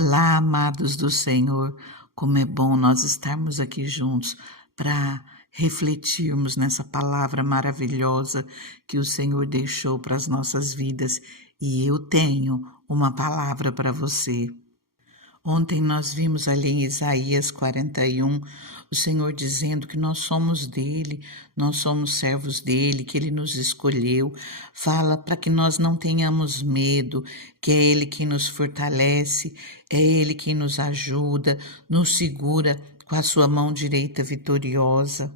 Olá, amados do Senhor, como é bom nós estarmos aqui juntos para refletirmos nessa palavra maravilhosa que o Senhor deixou para as nossas vidas. E eu tenho uma palavra para você. Ontem nós vimos ali em Isaías 41, o Senhor dizendo que nós somos dele, nós somos servos dele, que ele nos escolheu. Fala para que nós não tenhamos medo, que é ele quem nos fortalece, é ele quem nos ajuda, nos segura com a sua mão direita vitoriosa.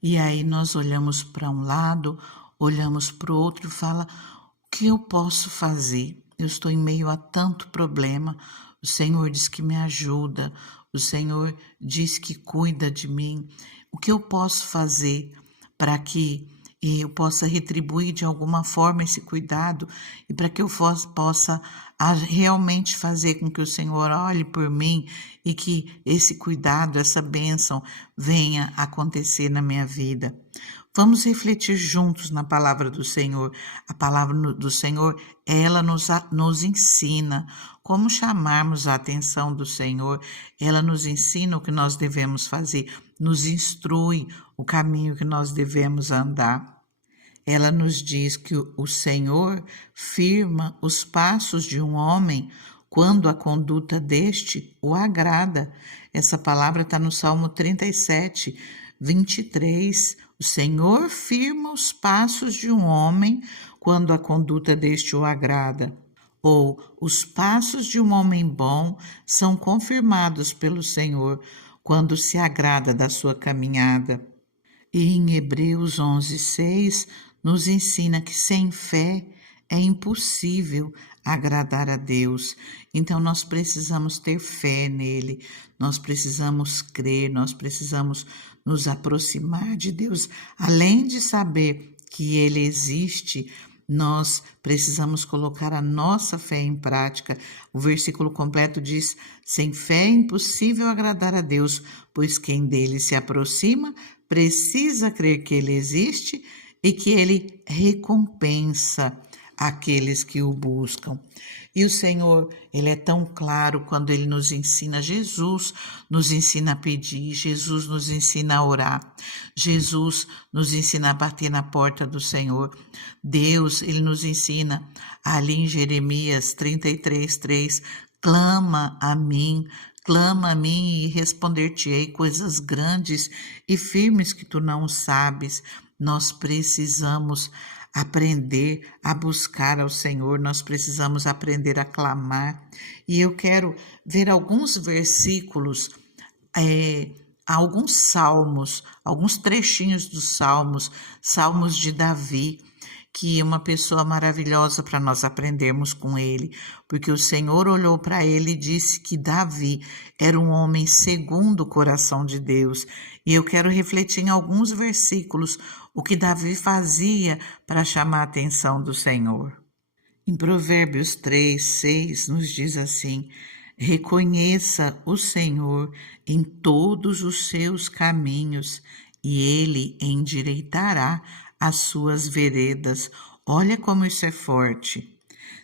E aí nós olhamos para um lado, olhamos para o outro e fala: o que eu posso fazer? Eu estou em meio a tanto problema. O Senhor diz que me ajuda, o Senhor diz que cuida de mim. O que eu posso fazer para que eu possa retribuir de alguma forma esse cuidado e para que eu possa realmente fazer com que o Senhor olhe por mim e que esse cuidado, essa bênção venha acontecer na minha vida. Vamos refletir juntos na palavra do Senhor. A palavra do Senhor, ela nos ensina como chamarmos a atenção do Senhor. Ela nos ensina o que nós devemos fazer, nos instrui o caminho que nós devemos andar. Ela nos diz que o Senhor firma os passos de um homem quando a conduta deste o agrada. Essa palavra está no Salmo 37, 23. O Senhor firma os passos de um homem quando a conduta deste o agrada. Ou os passos de um homem bom são confirmados pelo Senhor quando se agrada da sua caminhada. E em Hebreus 11:6 nos ensina que sem fé é impossível agradar a Deus. Então nós precisamos ter fé nele, nós precisamos crer, nós precisamos nos aproximar de Deus. Além de saber que ele existe, nós precisamos colocar a nossa fé em prática. O versículo completo diz: sem fé é impossível agradar a Deus, pois quem dele se aproxima precisa crer que ele existe e que ele recompensa aqueles que o buscam. E o Senhor, ele é tão claro quando ele nos ensina. Jesus nos ensina a pedir, Jesus nos ensina a orar, Jesus nos ensina a bater na porta do Senhor. Deus, ele nos ensina ali em Jeremias 33:3, clama a mim e responder-te-ei coisas grandes e firmes que tu não sabes. Nós precisamos aprender a buscar ao Senhor, nós precisamos aprender a clamar. E eu quero ver alguns versículos, alguns salmos, alguns trechinhos dos salmos de Davi, que é uma pessoa maravilhosa para nós aprendermos com ele, porque o Senhor olhou para ele e disse que Davi era um homem segundo o coração de Deus. E eu quero refletir em alguns versículos o que Davi fazia para chamar a atenção do Senhor. Em Provérbios 3:6 nos diz assim: reconheça o Senhor em todos os seus caminhos e ele endireitará as suas veredas. Olha como isso é forte.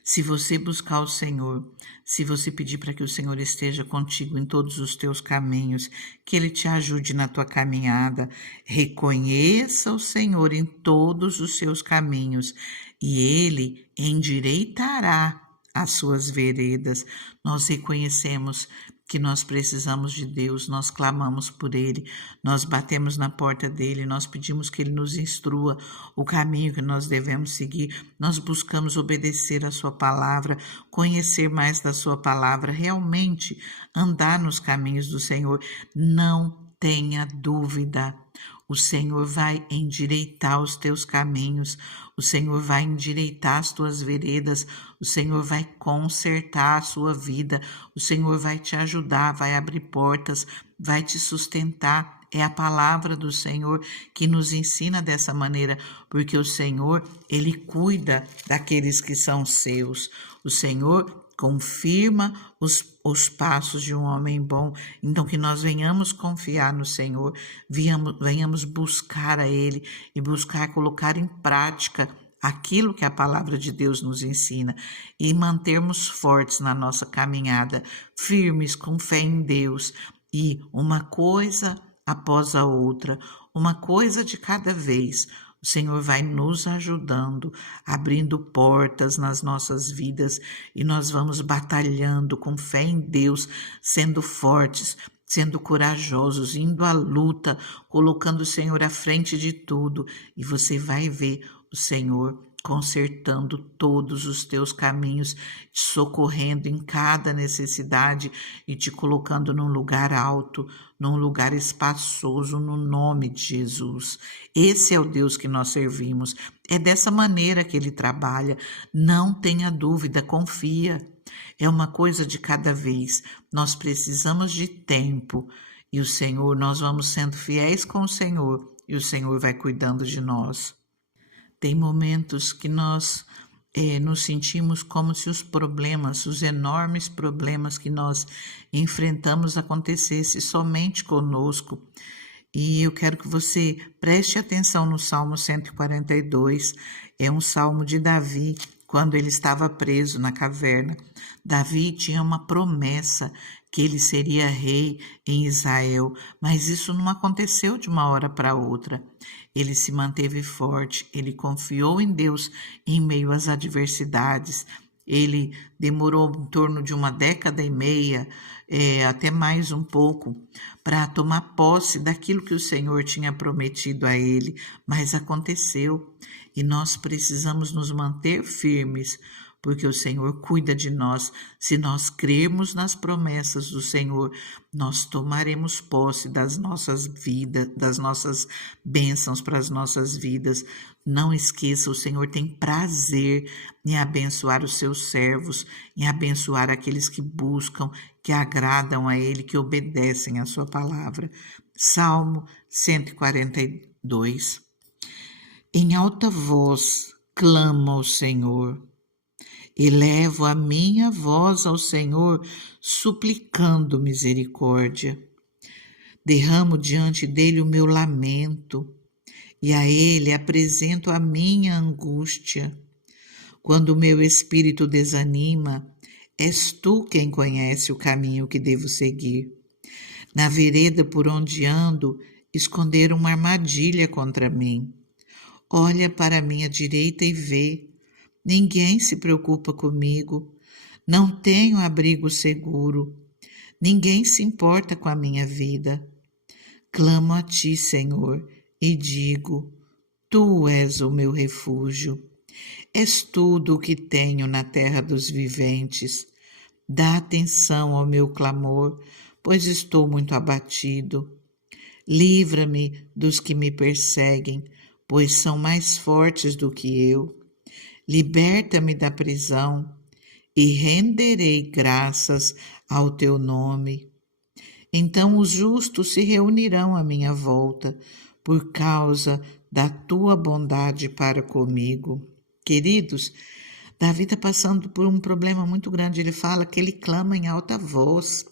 Se você buscar o Senhor, se você pedir para que o Senhor esteja contigo em todos os teus caminhos, que ele te ajude na tua caminhada, reconheça o Senhor em todos os seus caminhos e ele endireitará as suas veredas. Nós reconhecemos que nós precisamos de Deus, nós clamamos por ele, nós batemos na porta dele, nós pedimos que ele nos instrua o caminho que nós devemos seguir, nós buscamos obedecer a sua palavra, conhecer mais da sua palavra, realmente andar nos caminhos do Senhor. Não tenha dúvida, o Senhor vai endireitar os teus caminhos, o Senhor vai endireitar as tuas veredas, o Senhor vai consertar a sua vida, o Senhor vai te ajudar, vai abrir portas, vai te sustentar. É a palavra do Senhor que nos ensina dessa maneira, porque o Senhor, ele cuida daqueles que são seus. O Senhor confirma os passos de um homem bom. Então que nós venhamos confiar no Senhor, venhamos buscar a ele e buscar colocar em prática aquilo que a palavra de Deus nos ensina e mantermos fortes na nossa caminhada, firmes com fé em Deus e uma coisa após a outra, uma coisa de cada vez. O Senhor vai nos ajudando, abrindo portas nas nossas vidas e nós vamos batalhando com fé em Deus, sendo fortes, sendo corajosos, indo à luta, colocando o Senhor à frente de tudo, e você vai ver o Senhor consertando todos os teus caminhos, te socorrendo em cada necessidade e te colocando num lugar alto, num lugar espaçoso, no nome de Jesus. Esse é o Deus que nós servimos. É dessa maneira que ele trabalha. Não tenha dúvida, confia. É uma coisa de cada vez. Nós precisamos de tempo e o Senhor, nós vamos sendo fiéis com o Senhor e o Senhor vai cuidando de nós. Tem momentos que nós nos sentimos como se os problemas, os enormes problemas que nós enfrentamos acontecessem somente conosco. E eu quero que você preste atenção no Salmo 142, é um salmo de Davi, quando ele estava preso na caverna. Davi tinha uma promessa que ele seria rei em Israel, mas isso não aconteceu de uma hora para outra. Ele se manteve forte, ele confiou em Deus em meio às adversidades. Ele demorou em torno de 1 década e meia, até mais um pouco, para tomar posse daquilo que o Senhor tinha prometido a ele, mas aconteceu e nós precisamos nos manter firmes, porque o Senhor cuida de nós. Se nós crermos nas promessas do Senhor, nós tomaremos posse das nossas vidas, das nossas bênçãos para as nossas vidas. Não esqueça, o Senhor tem prazer em abençoar os seus servos, em abençoar aqueles que buscam, que agradam a Ele, que obedecem à sua palavra. Salmo 142. Em alta voz clamo ao Senhor. Elevo a minha voz ao Senhor, suplicando misericórdia. Derramo diante dele o meu lamento, e a ele apresento a minha angústia. Quando o meu espírito desanima, és tu quem conhece o caminho que devo seguir. Na vereda por onde ando, esconderam uma armadilha contra mim. Olha para a minha direita e vê. Ninguém se preocupa comigo, não tenho abrigo seguro, ninguém se importa com a minha vida. Clamo a ti, Senhor, e digo, tu és o meu refúgio, és tudo o que tenho na terra dos viventes. Dá atenção ao meu clamor, pois estou muito abatido. Livra-me dos que me perseguem, pois são mais fortes do que eu. Liberta-me da prisão e renderei graças ao teu nome. Então os justos se reunirão à minha volta por causa da tua bondade para comigo. Queridos, Davi está passando por um problema muito grande. Ele fala que ele clama em alta voz,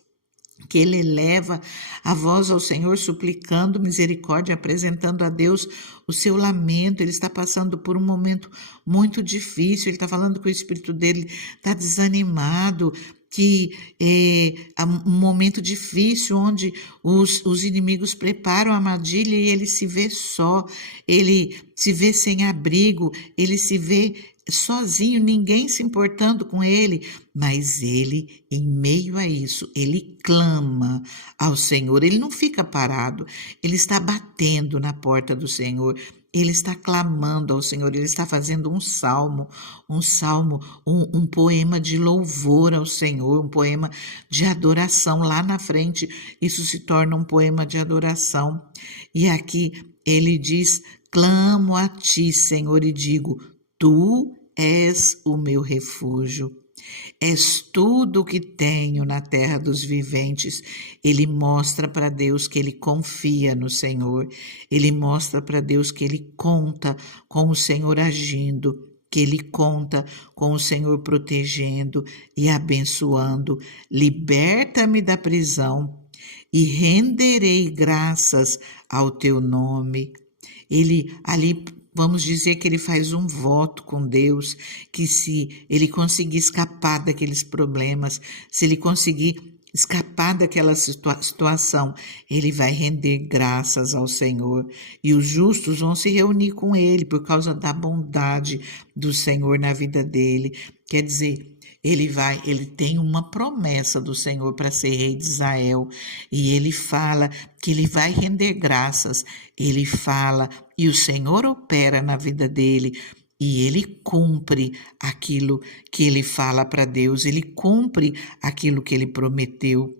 que ele eleva a voz ao Senhor, suplicando misericórdia, apresentando a Deus o seu lamento. Ele está passando por um momento muito difícil, ele está falando que o espírito dele está desanimado, que é um momento difícil onde os inimigos preparam a armadilha e ele se vê só, ele se vê sem abrigo, ele se vê sozinho, ninguém se importando com ele, mas ele, em meio a isso, ele clama ao Senhor, ele não fica parado, ele está batendo na porta do Senhor, ele está clamando ao Senhor, ele está fazendo um poema de louvor ao Senhor, um poema de adoração. Lá na frente, isso se torna um poema de adoração. E aqui ele diz, clamo a ti, Senhor, e digo, tu és o meu refúgio, és tudo o que tenho na terra dos viventes. Ele mostra para Deus que ele confia no Senhor, ele mostra para Deus que ele conta com o Senhor agindo, que ele conta com o Senhor protegendo e abençoando. Liberta-me da prisão e renderei graças ao teu nome. Ele ali Vamos dizer que ele faz um voto com Deus, que se ele conseguir escapar daqueles problemas, se ele conseguir escapar daquela situação, ele vai render graças ao Senhor. E os justos vão se reunir com ele por causa da bondade do Senhor na vida dele. Quer dizer, ele tem uma promessa do Senhor para ser rei de Israel, e ele fala que ele vai render graças, ele fala e o Senhor opera na vida dele, e ele cumpre aquilo que ele fala para Deus, ele cumpre aquilo que ele prometeu.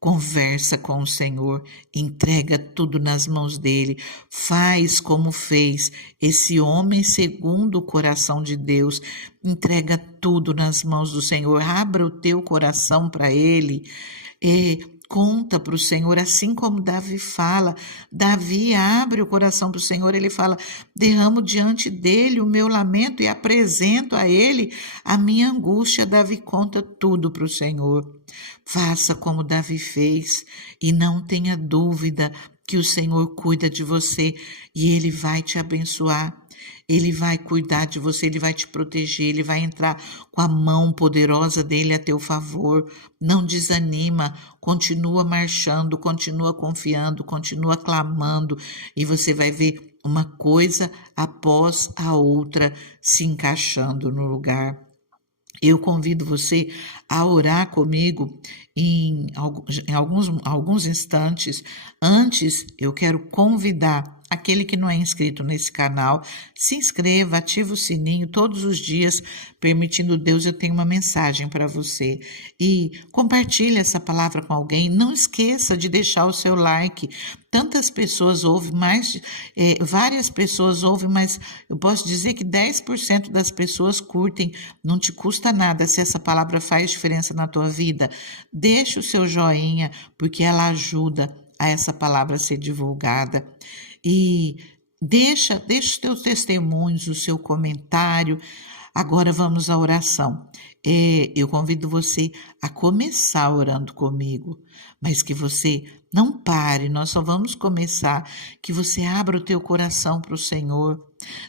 Conversa com o Senhor, entrega tudo nas mãos dele, faz como fez esse homem segundo o coração de Deus, entrega tudo nas mãos do Senhor, abra o teu coração para ele, conta para o Senhor, assim como Davi fala. Davi abre o coração para o Senhor, ele fala: derramo diante dele o meu lamento e apresento a ele a minha angústia. Davi conta tudo para o Senhor. Faça como Davi fez e não tenha dúvida que o Senhor cuida de você e ele vai te abençoar. Ele vai cuidar de você, ele vai te proteger, ele vai entrar com a mão poderosa dele a teu favor. Não desanima, continua marchando, continua confiando, continua clamando e você vai ver uma coisa após a outra se encaixando no lugar. Eu convido você a orar comigo em alguns instantes. Antes, eu quero convidar aquele que não é inscrito nesse canal, se inscreva, ativa o sininho todos os dias, permitindo Deus, eu tenho uma mensagem para você. E compartilhe essa palavra com alguém, não esqueça de deixar o seu like. Tantas pessoas ouvem, várias pessoas ouvem, mas eu posso dizer que 10% das pessoas curtem. Não te custa nada se essa palavra faz diferença na tua vida. Deixa o seu joinha, porque ela ajuda a essa palavra ser divulgada. E deixa os teus testemunhos, o seu comentário. Agora vamos à oração. Eu convido você a começar orando comigo, mas que você não pare, nós só vamos começar, que você abra o teu coração para o Senhor.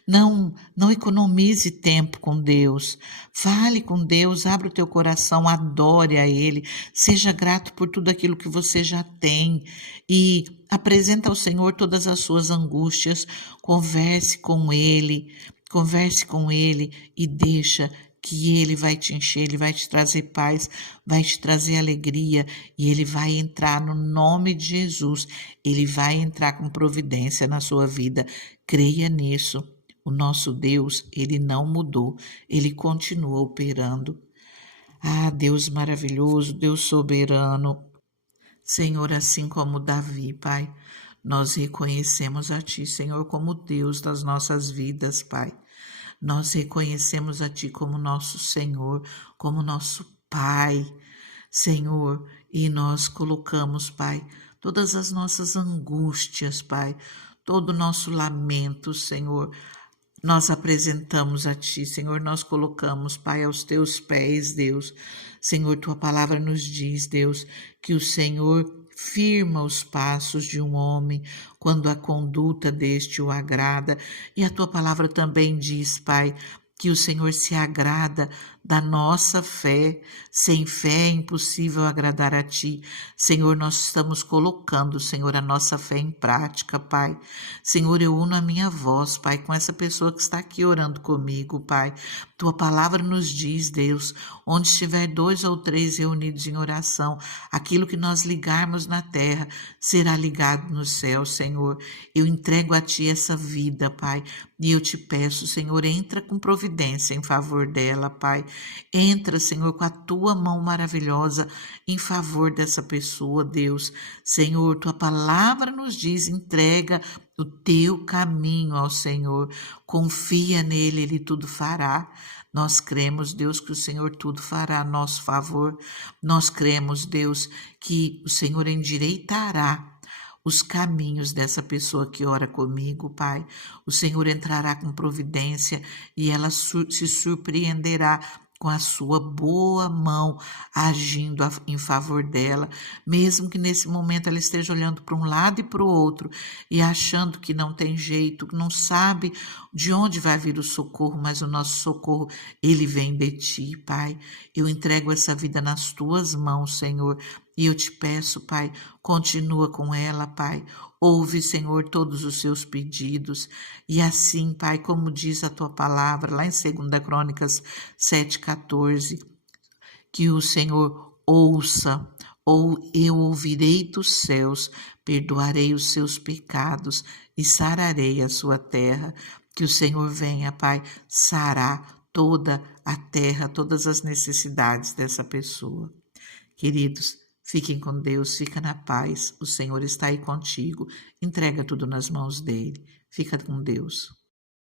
Não economize tempo com Deus. Fale com Deus, abra o teu coração, adore a Ele, seja grato por tudo aquilo que você já tem e apresenta ao Senhor todas as suas angústias, converse com Ele e deixa que Ele vai te encher, Ele vai te trazer paz, vai te trazer alegria e Ele vai entrar no nome de Jesus, Ele vai entrar com providência na sua vida. Creia nisso. O nosso Deus, Ele não mudou, Ele continua operando. Ah, Deus maravilhoso, Deus soberano, Senhor, assim como Davi, Pai, nós reconhecemos a Ti, Senhor, como Deus das nossas vidas, Pai. Nós reconhecemos a Ti como nosso Senhor, como nosso Pai, Senhor, e nós colocamos, Pai, todas as nossas angústias, Pai, todo o nosso lamento, Senhor, nós apresentamos a Ti, Senhor, nós colocamos, Pai, aos Teus pés, Deus. Senhor, Tua palavra nos diz, Deus, que o Senhor firma os passos de um homem quando a conduta deste o agrada. E a Tua palavra também diz, Pai, que o Senhor se agrada da nossa fé. Sem fé é impossível agradar a Ti. Senhor, nós estamos colocando, Senhor, a nossa fé em prática, Pai. Senhor, eu uno a minha voz, Pai, com essa pessoa que está aqui orando comigo, Pai. Tua palavra nos diz, Deus, onde estiver 2 ou 3 reunidos em oração, aquilo que nós ligarmos na terra será ligado no céu, Senhor. Eu entrego a Ti essa vida, Pai, e eu te peço, Senhor, entra com providência em favor dela, Pai. Entra, Senhor, com a Tua mão maravilhosa em favor dessa pessoa, Deus. Senhor, Tua palavra nos diz, entrega o Teu caminho ao Senhor. Confia nele, Ele tudo fará. Nós cremos, Deus, que o Senhor tudo fará a nosso favor. Nós cremos, Deus, que o Senhor endireitará os caminhos dessa pessoa que ora comigo, Pai. O Senhor entrará com providência e ela se surpreenderá com a sua boa mão agindo em favor dela, mesmo que nesse momento ela esteja olhando para um lado e para o outro e achando que não tem jeito, que não sabe de onde vai vir o socorro, mas o nosso socorro, ele vem de ti, Pai. Eu entrego essa vida nas tuas mãos, Senhor, e eu te peço, Pai, continua com ela, Pai. Ouve, Senhor, todos os seus pedidos. E assim, Pai, como diz a tua palavra, lá em 2 Crônicas 7,14, que o Senhor ouça, ou eu ouvirei dos céus, perdoarei os seus pecados e sararei a sua terra. Que o Senhor venha, Pai, sarar toda a terra, todas as necessidades dessa pessoa. Queridos, fiquem com Deus, fica na paz, o Senhor está aí contigo, entrega tudo nas mãos dele, fica com Deus.